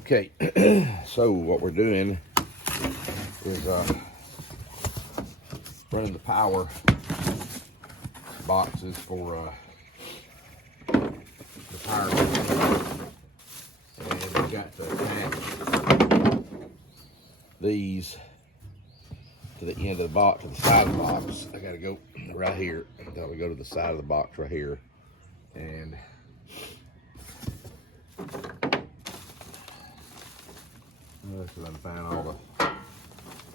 Okay, so what we're doing is running the power boxes for the power. And we've got to attach these to the end of the box, to the side of the box. I gotta go right here until we go to the side of the box right here. And let's see if I can find all the, I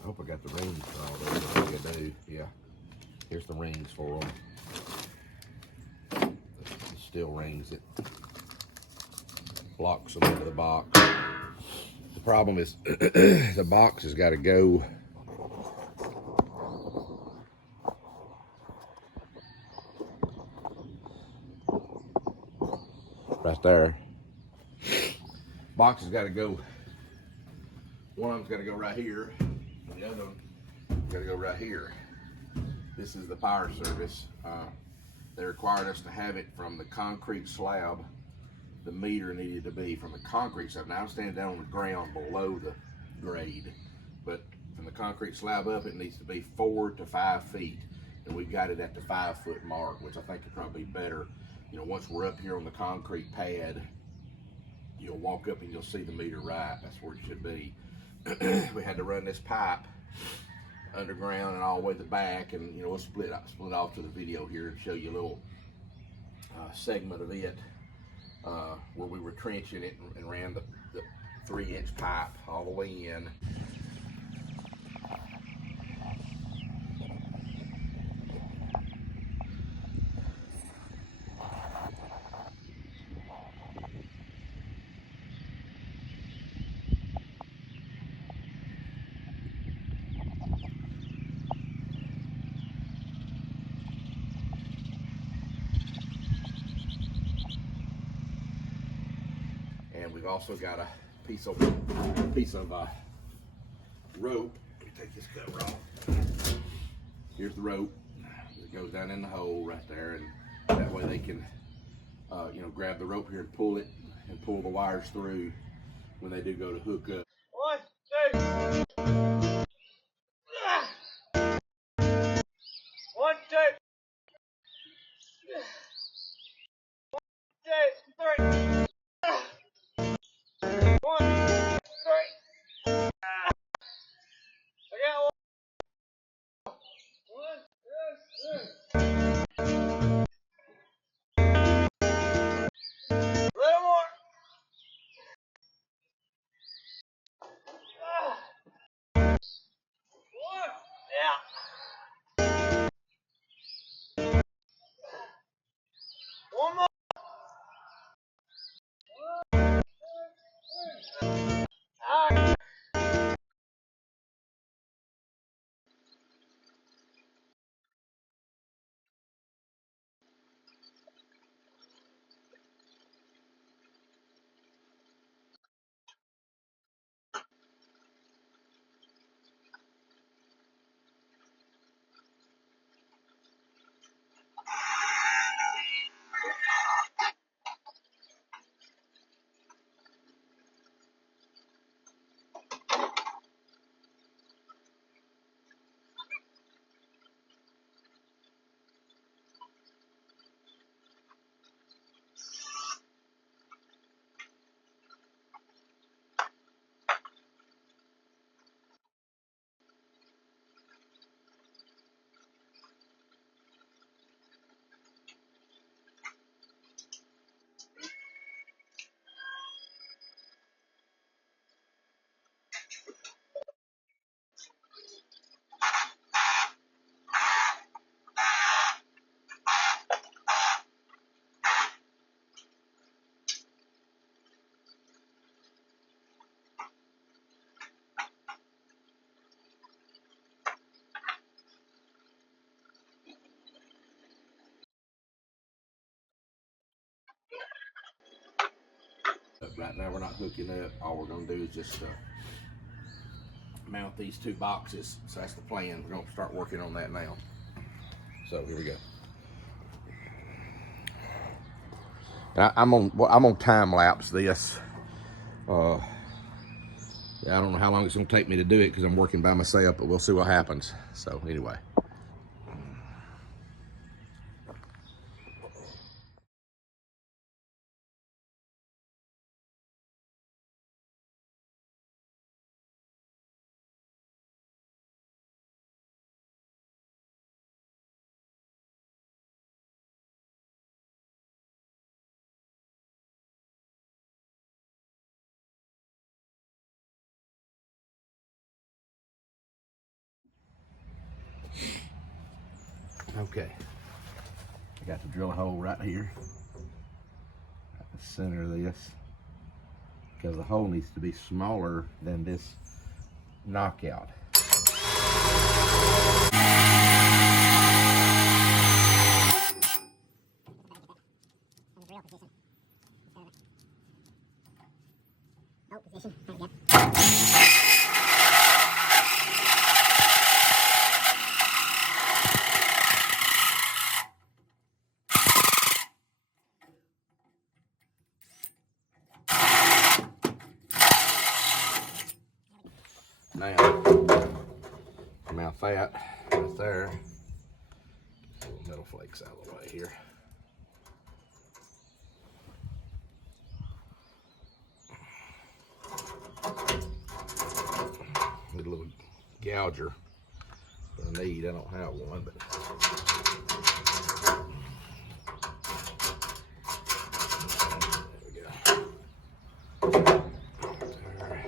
hope I got the rings for all those. I think I do, yeah. Here's the rings for them. The steel rings that blocks them into the box. The problem is the box has got to go right there. Box has got to go. One of them's got to go right here, and the other one got to go right here. This is the power service. They required us to have it from the concrete slab. The meter needed to be from the concrete slab. Now I'm standing down on the ground below the grade, but from the concrete slab up, it needs to be 4 to 5 feet, and we've got it at the 5-foot mark, which I think would probably be better. You know, once we're up here on the concrete pad, you'll walk up and you'll see the meter right. That's where it should be. We had to run this pipe underground and all the way to the back, and you know, we'll split off to the video here and show you a little segment of it where we were trenching it and ran the 3-inch pipe all the way in. And we've also got a piece of rope. Let me take this cover off. Here's the rope. It goes down in the hole right there, and that way they can, you know, grab the rope here and pull it and pull the wires through when they do go to hook up. 1, 2. 1, 2. 1, 2, 3. 1, 3. I got 1. 1, 2, 3. A little more. 1. Yeah. 1 more. 1, 2, 3. All right. Right now we're not hooking up. All we're going to do is just mount these 2 boxes. So that's the plan. We're going to start working on that now. So here we go. I'm on time lapse this. I don't know how long it's gonna take me to do it because I'm working by myself, but we'll see what happens. So anyway. Okay, I got to drill a hole right here at the center of this because the hole needs to be smaller than this knockout. Now, amount that right there. Metal flakes out of the way here. Need a little gouger that I need. I don't have one, but there we go. There.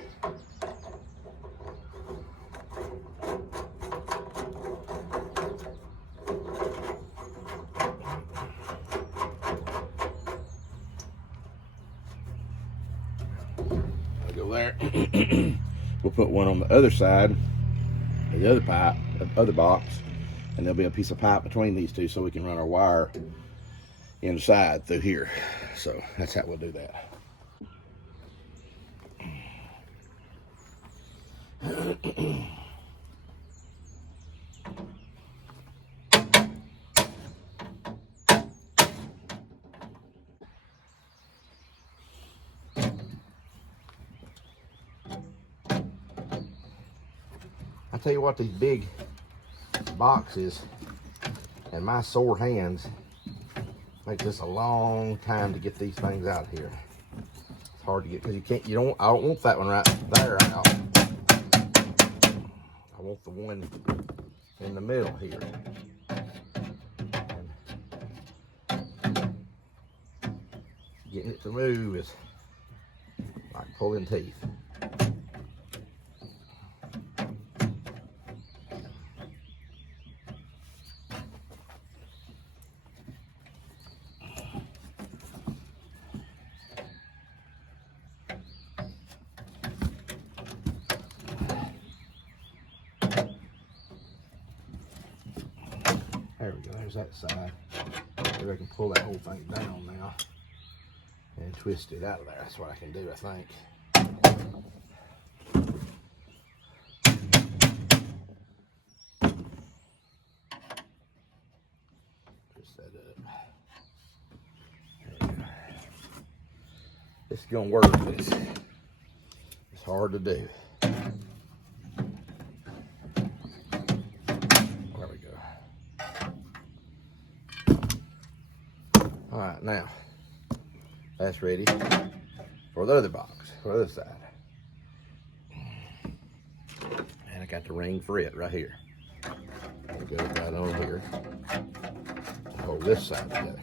I'll go there. We'll put one on the other side, the other pipe, the other box, and there'll be a piece of pipe between these two so we can run our wire inside through here. So that's how we'll do that. I tell you what, these big boxes and my sore hands make this a long time to get these things out here. It's hard to get because I don't want that one right there out. I want the one in the middle here. And getting it to move is like pulling teeth. There we go, there's that side. Maybe I can pull that whole thing down now and twist it out of there. That's what I can do, I think. Twist that up. There we go. This is gonna work, but it's hard to do. All right, now that's ready for the other box, for the other side. And I got the ring for it right here. I'll go right on here. Hold this side together.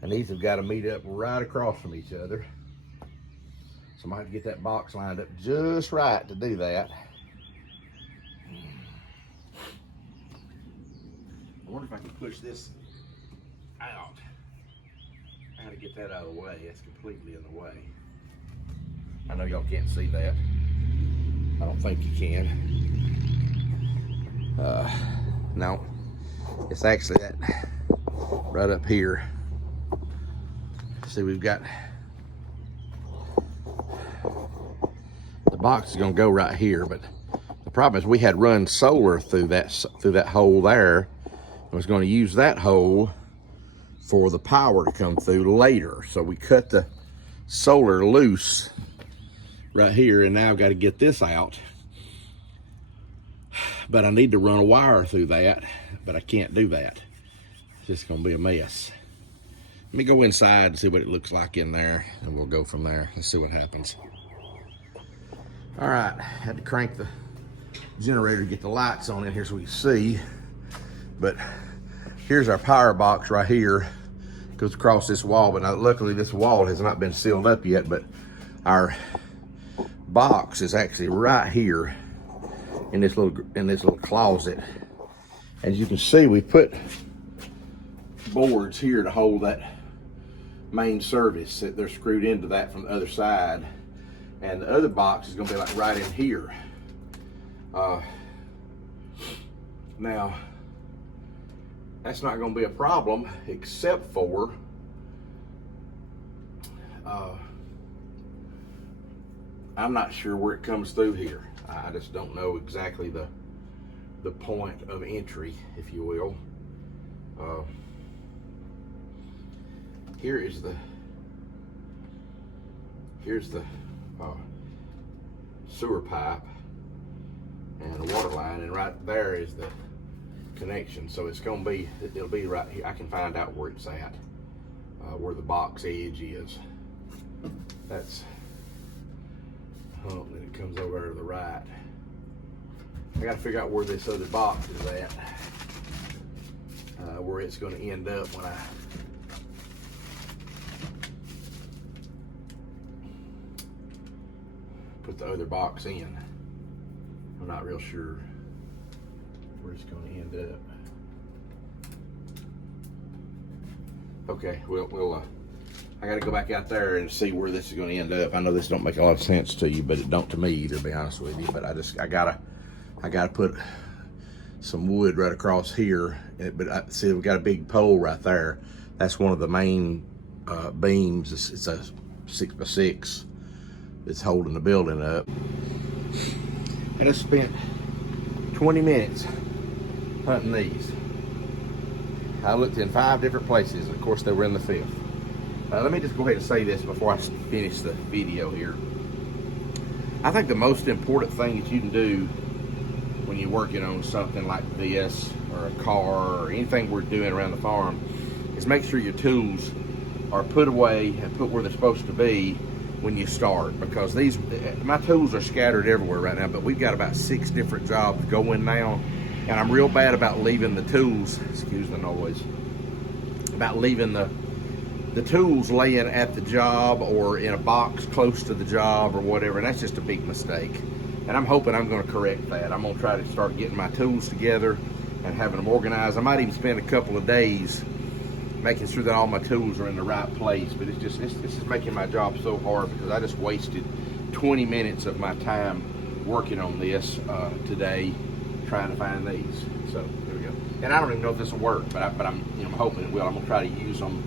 And these have got to meet up right across from each other. So I might have to get that box lined up just right to do that. I wonder if I can push this out. I gotta get that out of the way. It's completely in the way. I know y'all can't see that. I don't think you can. No, it's actually that right up here. See, we've got the box is gonna go right here, but the problem is we had run solar through that hole there. I was going to use that hole for the power to come through later. So we cut the solar loose right here, and now I've got to get this out. But I need to run a wire through that, but I can't do that. It's just gonna be a mess. Let me go inside and see what it looks like in there, and we'll go from there. Let's see what happens. All right, had to crank the generator to get the lights on in here so we can see. But here's our power box right here. Goes across this wall, but now luckily this wall has not been sealed up yet, but our box is actually right here in this little closet. As you can see, we put boards here to hold that main service. They're screwed into that from the other side, and the other box is gonna be like right in here. Now that's not gonna be a problem, except for I'm not sure where it comes through here. I just don't know exactly the point of entry, if you will. Here's the sewer pipe and the water line, and right there is the connection. So it's gonna be, it'll be right here. I can find out where it's at, where the box edge is. That's the hump, and it comes over to the right. I gotta figure out where this other box is at, where it's gonna end up when I put the other box in. I'm not real sure where it's going to end up. Okay, I got to go back out there and see where this is going to end up. I know this don't make a lot of sense to you, but it don't to me either, to be honest with you. But I gotta put some wood right across here. But see, we've got a big pole right there. That's one of the main beams. It's a 6x6 that's holding the building up. And I spent 20 minutes hunting these. I looked in 5 different places. Of course, they were in the 5th. Let me just go ahead and say this before I finish the video here. I think the most important thing that you can do when you're working on something like this, or a car, or anything we're doing around the farm, is make sure your tools are put away and put where they're supposed to be when you start, because my tools are scattered everywhere right now, but we've got about 6 different jobs going now, and I'm real bad about leaving the tools, excuse the noise, about leaving the tools laying at the job or in a box close to the job or whatever, and that's just a big mistake. And I'm hoping I'm going to correct that. I'm going to try to start getting my tools together and having them organized. I might even spend a couple of days making sure that all my tools are in the right place, but it's just making my job so hard because I just wasted 20 minutes of my time working on this today, trying to find these. So here we go. And I don't even know if this will work, but I'm hoping it will. I'm gonna try to use them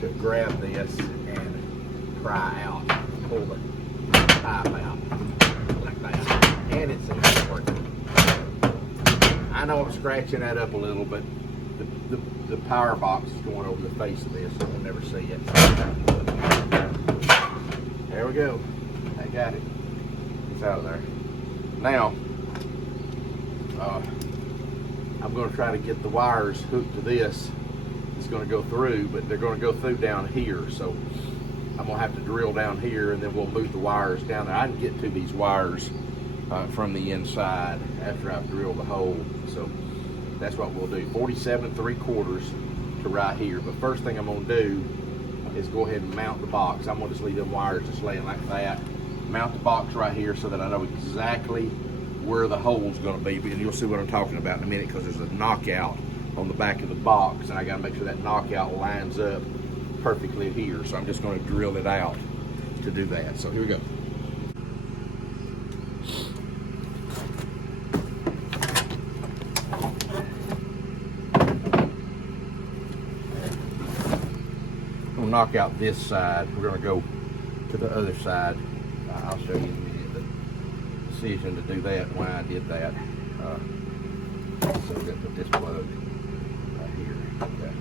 to grab this and pry out, pull the pipe out like that, and it's working. I know I'm scratching that up a little, but the power box is going over the face of this, so we'll never see it. There we go. I got it. It's out of there. Now, I'm going to try to get the wires hooked to this. It's going to go through, but they're going to go through down here. So I'm going to have to drill down here, and then we'll move the wires down there. I can get to these wires from the inside after I've drilled the hole. So that's what we'll do. 47 3/4 to right here. But first thing I'm going to do is go ahead and mount the box. I'm going to just leave them wires just laying like that. Mount the box right here so that I know exactly where the hole's going to be. And you'll see what I'm talking about in a minute, because there's a knockout on the back of the box, and I got to make sure that knockout lines up perfectly here. So I'm just going to drill it out to do that. So here we go. Knock out this side. We're going to go to the other side. I'll show you the decision to do that, why I did that. So we're going to put this plug right here. Okay.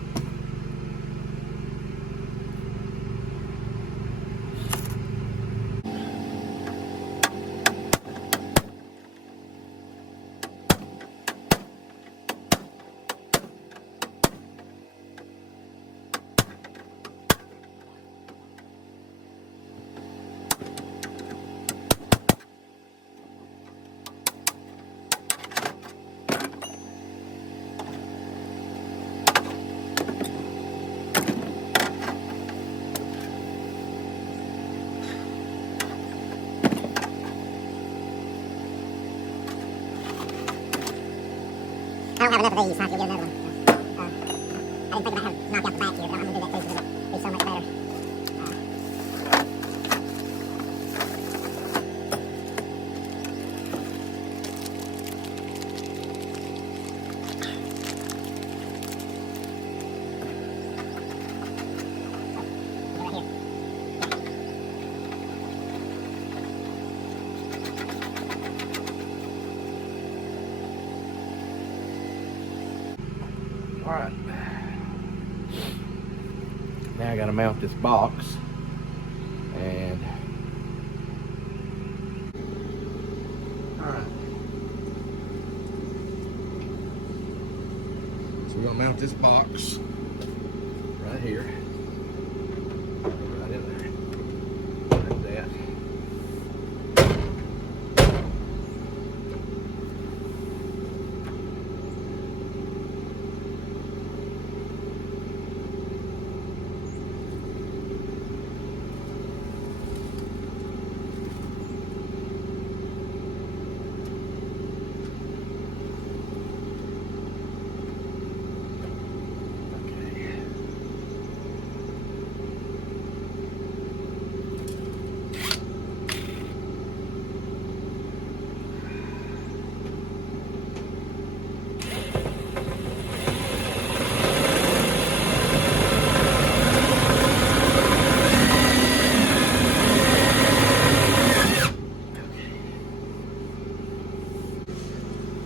don't have enough of these, so I have to get another one. I didn't think about how to knock out the back here, but I'm going to do that too, so it'll be so much better. All right. Now I got to mount this box, and all right. So we're gonna mount this box right here, right in there, like that.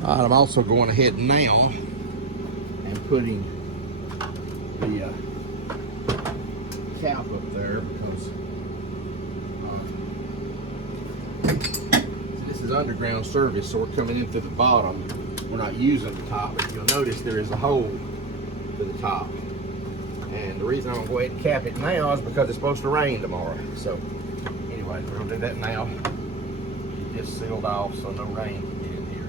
All right, I'm also going ahead now and putting the cap up there because this is underground service, so we're coming in through the bottom. We're not using the top. If you'll notice, there is a hole to the top. And the reason I'm going to go ahead and cap it now is because it's supposed to rain tomorrow. So anyway, we're going to do that now. Get this sealed off so no rain can get in here.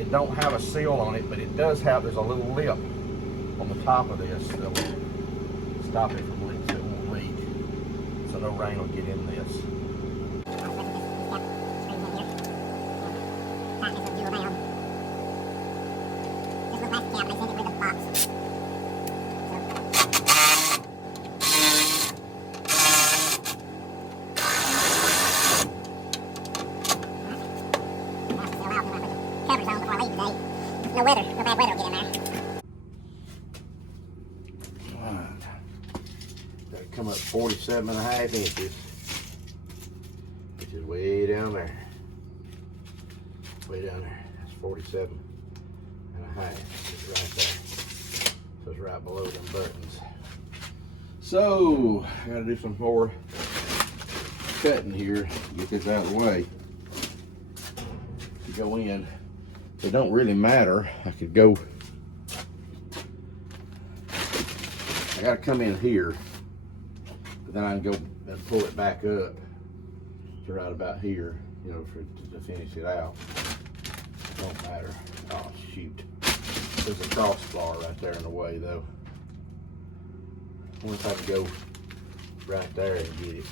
It don't have a seal on it, but it does have, there's a little lip on the top of this that will stop it from leaking, so it won't leak. So no rain will get in this. No weather, no bad weather will get in there. Alright. That'll come up 47.5 inches, which is way down there. Way down there. That's 47.5. It's right there. So it's right below them buttons. So I gotta do some more cutting here to get this out of the way. To go in. It don't really matter. I could go, I gotta come in here, but then I can go and pull it back up to right about here, you know, to finish it out. It don't matter. Oh shoot. There's a crossbar right there in the way though. I wonder if I can go right there and get it.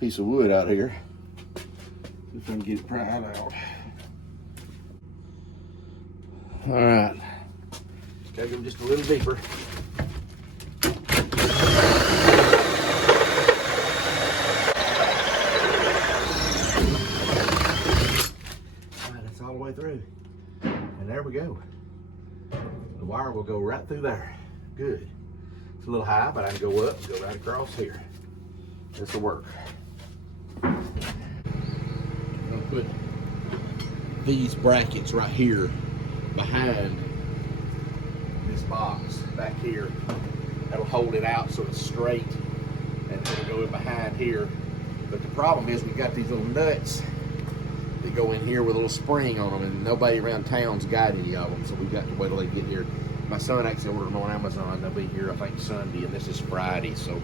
Piece of wood out here. See if I can get it pried out. All right. Gotta go just a little deeper. All right, that's all the way through. And there we go. The wire will go right through there. Good. It's a little high, but I can go up and go right across here. This will work. I'm gonna put these brackets right here behind this box back here. That'll hold it out so it's straight, and it'll go in behind here. But the problem is we've got these little nuts that go in here with a little spring on them, and nobody around town's got any of them, so we've got to wait till they get here. My son actually ordered them on Amazon. They'll be here, I think, Sunday, and this is Friday, so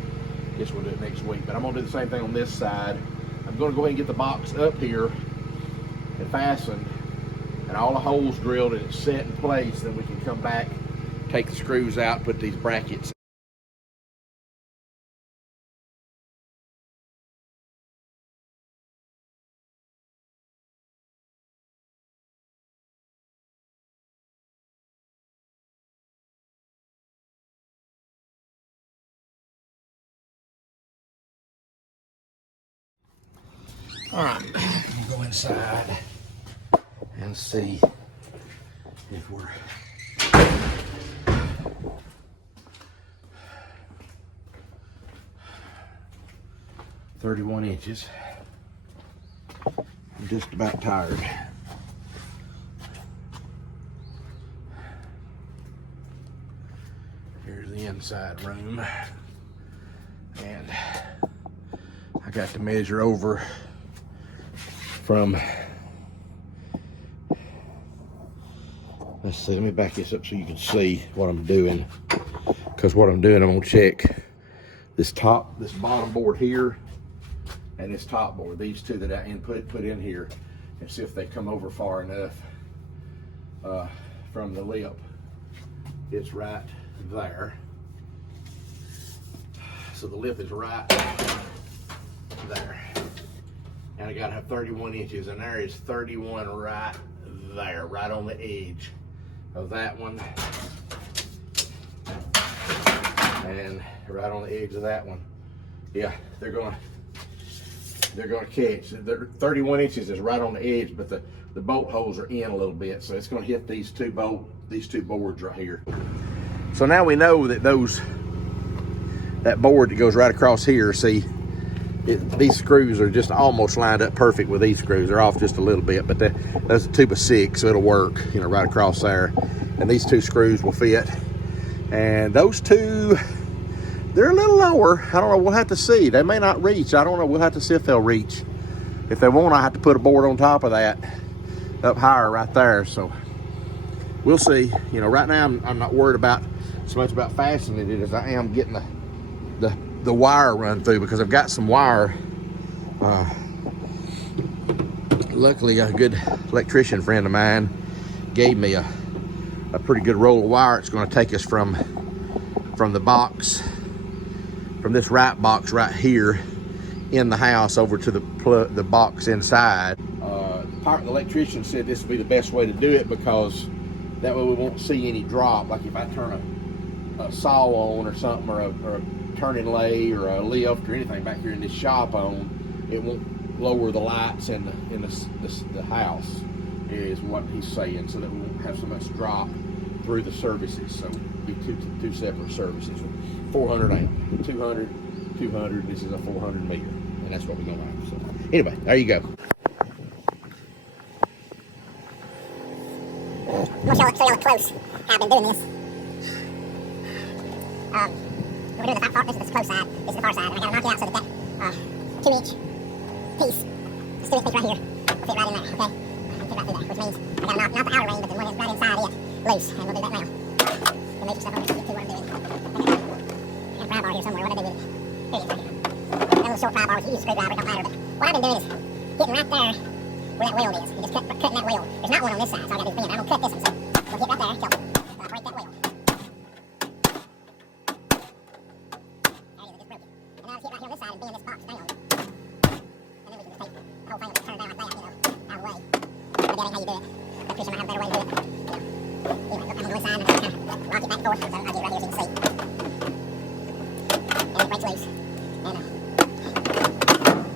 I guess we'll do it next week. But I'm gonna do the same thing on this side. I'm gonna go ahead and get the box up here and fastened, and all the holes drilled and it's set in place. Then we can come back, take the screws out, put these brackets All right, we'll go inside and see if we're 31 inches. I'm just about tired. Here's the inside room. And I got to measure over from, let's see, let me back this up so you can see what I'm doing. Because what I'm doing, I'm gonna check this bottom board here and this top board, these two that I put in here, and see if they come over far enough from the lip. It's right there. So the lip is right there. And I gotta have 31 inches, and there is 31 right there, right on the edge of that one. And right on the edge of that one. Yeah, they're gonna catch. 31 inches is right on the edge, but the bolt holes are in a little bit, so it's gonna hit these two boards right here. So now we know that that board that goes right across here, see, these screws are just almost lined up perfect with these screws. They're off just a little bit, but that's a 2x6, so it'll work, you know, right across there. And these two screws will fit. And those two, they're a little lower. I don't know, we'll have to see. They may not reach. I don't know, we'll have to see if they'll reach. If they won't, I have to put a board on top of that, up higher right there. So we'll see. You know, right now I'm not worried so much about fastening it as I am getting the wire run through, because I've got some wire. Luckily, a good electrician friend of mine gave me a pretty good roll of wire. It's going to take us from the box, from this right box right here in the house, over to the box inside. The electrician said this would be the best way to do it, because that way we won't see any drop. Like if I turn a saw on or something, or a turning lathe or a lift or anything back here in this shop on, it won't lower the lights in the house, is what he's saying, so that we won't have so much drop through the services. So it'll be two separate services. 400 amp, 200, 200. This is a 400 meter, and that's what we're gonna have. So anyway, there you go. I'm gonna show you up close how I've been doing this. We're doing the top part. This is the close side. This is the far side. And I gotta knock it out so that 2-inch piece, this 2-inch piece right here, will fit right in there. Okay, fit right through there, which means I gotta knock not the outer ring, but the one that's right inside it loose. And we'll do that now. You'll move yourself over to get to what I'm doing. I have a pry bar here somewhere. What do I do with it? Here it is, right here. That little short pry bar with a screwdriver, it don't matter. But what I've been doing is getting right there where that weld is. You just cutting that weld. There's not one on this side, so I gotta do the thing. I'm gonna cut this one, so we'll get right there till I break that weld. And bend this box down. And then we can just take the whole thing and turn it down like that, you know, out of the way. But that ain't how you do it. The electrician might have a better way to do it. You know. Anyway, I'm gonna go inside and kind of rock it back and forth. So I'll get it right here so you can see. And it breaks loose. And so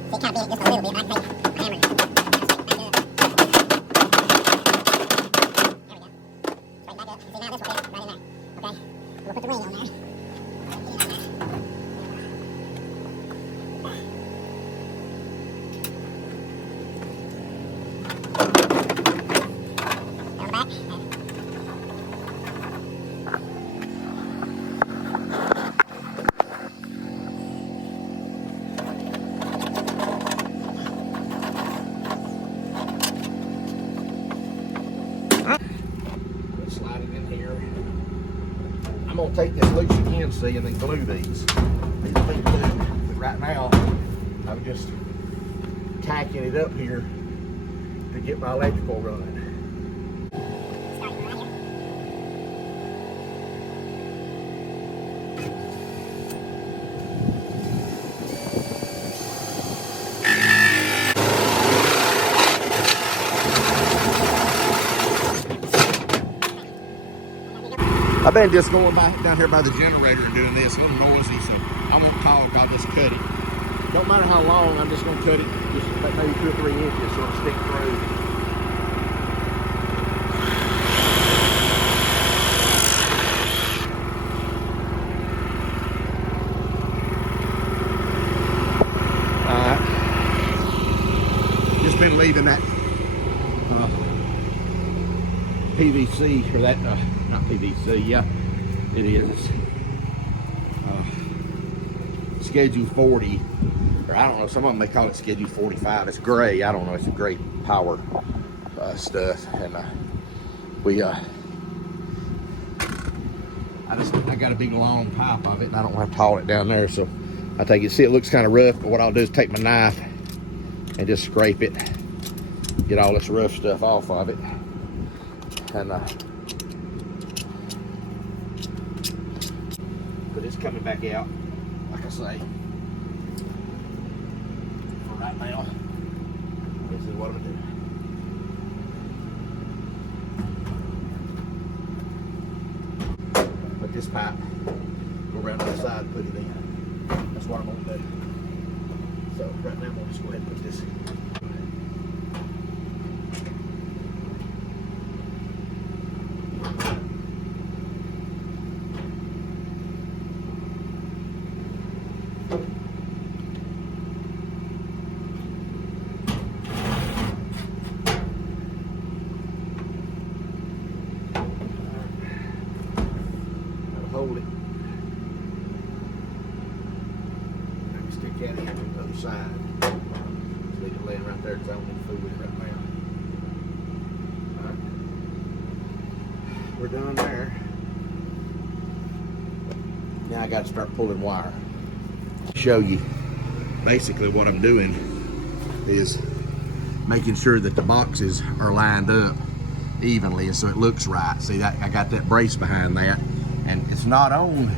you kind of bend it just a little bit. I can take a hammer. There we go. Straight back up. See, now this will fit right in there. Okay? We'll put the ring on there. I'm gonna take this loose again, see, and then glue these. These will be glued. But right now, I'm just tacking it up here to get my electrical running. I've been just going down here by the generator and doing this. A little noisy, so I won't talk. I'll just cut it. Don't matter how long, I'm just gonna cut it just about maybe 2 or 3 inches so it'll stick through. Just been leaving that PVC, or that, not PVC, yeah, it is. It's, Schedule 40, or I don't know, some of them they call it Schedule 45. It's gray, I don't know, it's a gray power stuff. And I got a big long pipe of it, and I don't want to haul it down there, so I take it. See, it looks kind of rough, but what I'll do is take my knife and just scrape it, get all this rough stuff off of it, and but it's coming back out, like I say. For right now, this is what I'm gonna do. Put this pipe, go around the other side, and put it in. That's what I'm gonna do. So right now, I'm gonna just go ahead and put this. Hold it. Let me stick that in on the other side. Just leave it laying right there because I don't need to fool with it right now. Alright. We're done there. Now I got to start pulling wire. Show you basically what I'm doing is making sure that the boxes are lined up evenly so it looks right. See, that I got that brace behind that. And it's not on,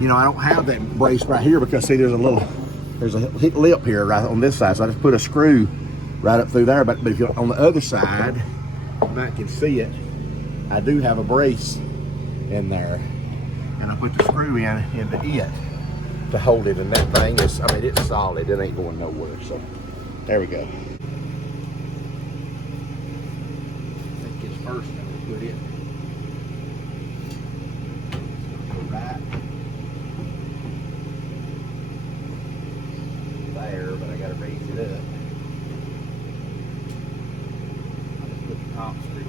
you know, I don't have that brace right here because see there's a lip here right on this side. So I just put a screw right up through there. But if you're on the other side, you might can see it, I do have a brace in there. And I put the screw into it to hold it. And that thing is, I mean, it's solid. It ain't going nowhere. So there we go. I think it's first I'm gonna put it. Right there, but I gotta raise it up. I'll just put the top screw in.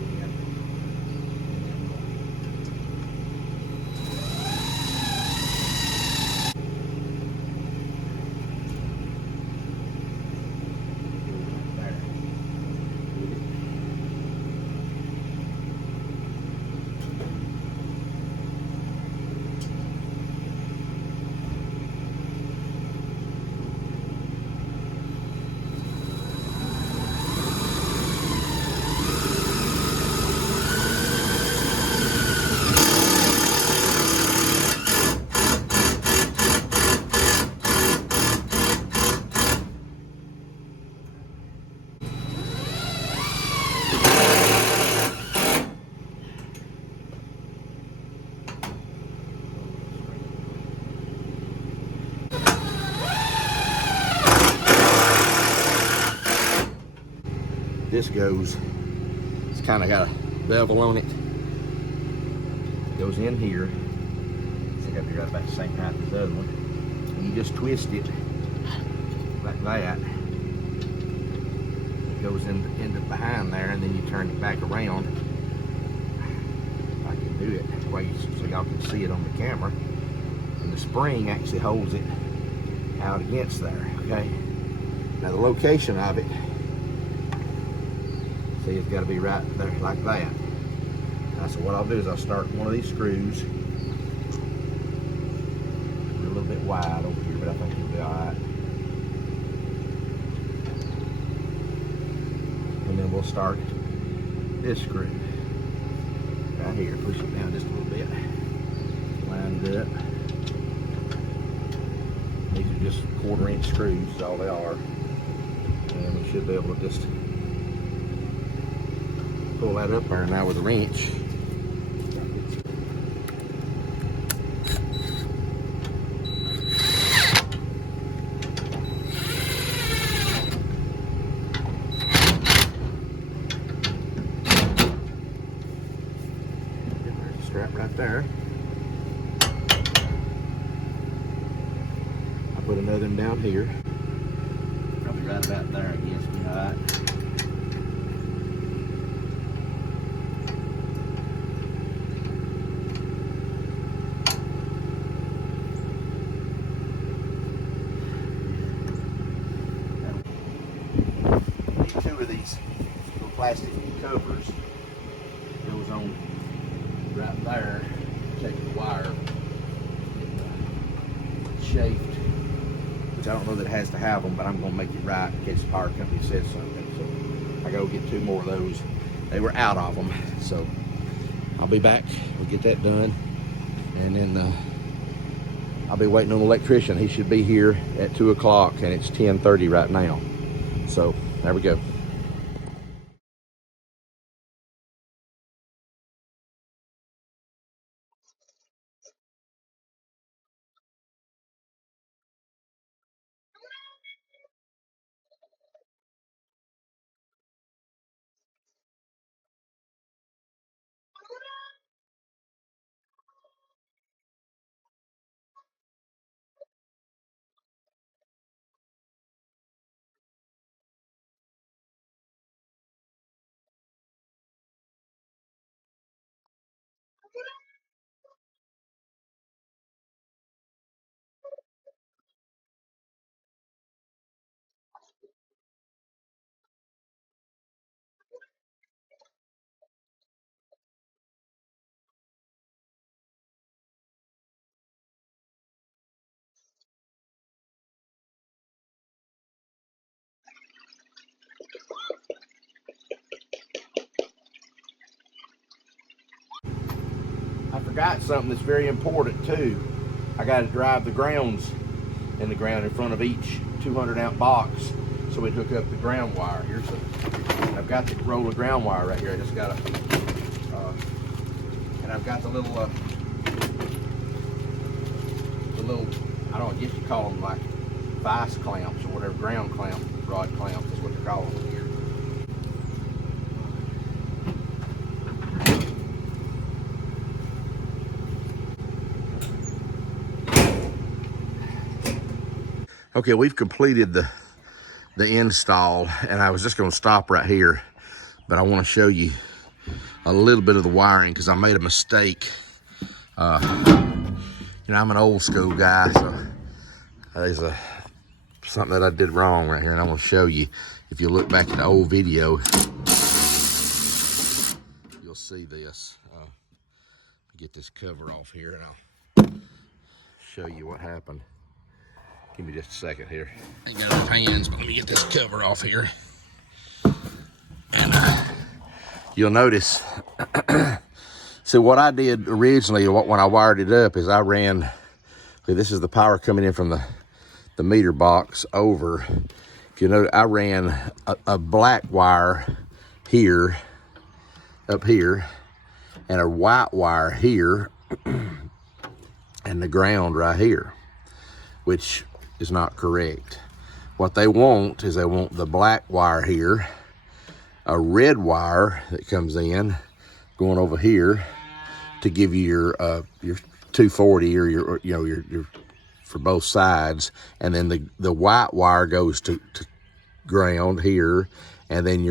This goes, it's kind of got a bevel on it. It goes in here. I think I've got about the same height as the other one. And you just twist it like that. It goes into behind there, and then you turn it back around. I can do it that way so y'all can see it on the camera. And the spring actually holds it out against there, okay? Now the location of it, see, it's got to be right there like that. Now, so what I'll do is I'll start one of these screws. We're a little bit wide over here, but I think it'll be all right. And then we'll start this screw right here. Push it down just a little bit. Line it up. These are just 1/4 inch screws, is all they are. And we should be able to just pull that up there now with a wrench. that right there. I put another one down here. Probably right about there, I guess. All right. Need two of these little plastic covers. Goes on right there. Take the wire, get shaped, which I don't know that it has to have them, but I'm going to make it right in case the power company says something. So I go get two more of those. They were out of them, so I'll be back. We'll get that done, and then I'll be waiting on the electrician. He should be here at 2 o'clock, and it's 10:30 right now. So there we go. I forgot something that's very important too. I got to drive the grounds in the ground in front of each 200 amp box, so we hook up the ground wire. I've got the roll of ground wire right here. I just got and I've got the little, I don't know, I guess you call them like vice clamps or whatever, ground clamp, rod clamps is what they're calling them here. Okay, we've completed the install, and I was just going to stop right here, but I want to show you a little bit of the wiring because I made a mistake. You know, I'm an old school guy, so there's something that I did wrong right here, and I'm going to show you. If you look back at the old video, you'll see this. Get this cover off here, and I'll show you what happened. Give me just a second here. I ain't got enough hands, but let me get this cover off here. And you'll notice, so what I did originally when I wired it up is I ran, this is the power coming in from the meter box over. If you know, I ran a black wire here, up here, and a white wire here, and the ground right here, which is not correct. What they want is they want the black wire here, a red wire that comes in going over here to give you your 240 or your for both sides, and then the white wire goes to ground here, and then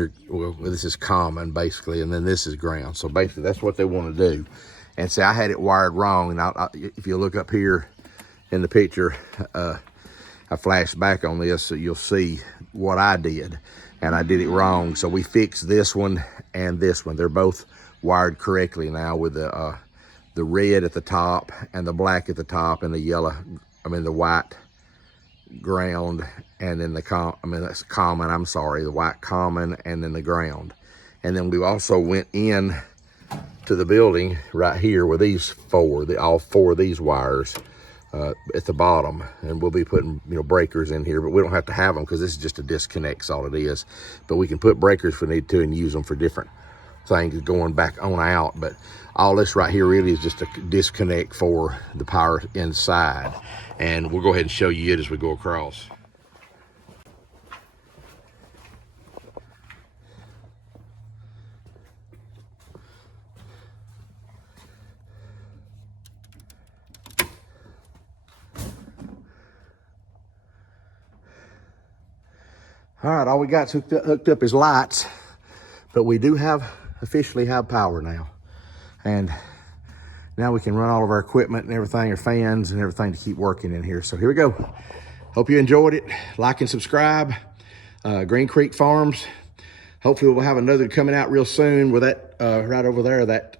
this is common basically, and then this is ground. So basically that's what they want to do. And see, I had it wired wrong, and if you look up here in the picture, I flashed back on this so you'll see what I did, and I did it wrong. So we fixed this one and this one. They're both wired correctly now with the red at the top and the black at the top and the white ground, and then that's common, I'm sorry, the white common, and then the ground. And then we also went in to the building right here with all four of these wires at the bottom, and we'll be putting breakers in here, but we don't have to have them because this is just a disconnect, all it is. But we can put breakers if we need to and use them for different things going back on out. But all this right here really is just a disconnect for the power inside, and we'll go ahead and show you it as we go across. All right, all we got hooked up is lights, but we do officially have power now. And now we can run all of our equipment and everything, our fans and everything to keep working in here. So here we go. Hope you enjoyed it. Like and subscribe. Green Creek Farms. Hopefully we'll have another coming out real soon with that right over there, that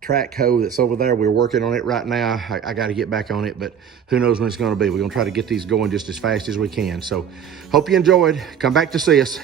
track hoe that's over there. We're working on it right now. I got to get back on it, but who knows when it's going to be. We're going to try to get these going just as fast as we can. So hope you enjoyed. Come back to see us.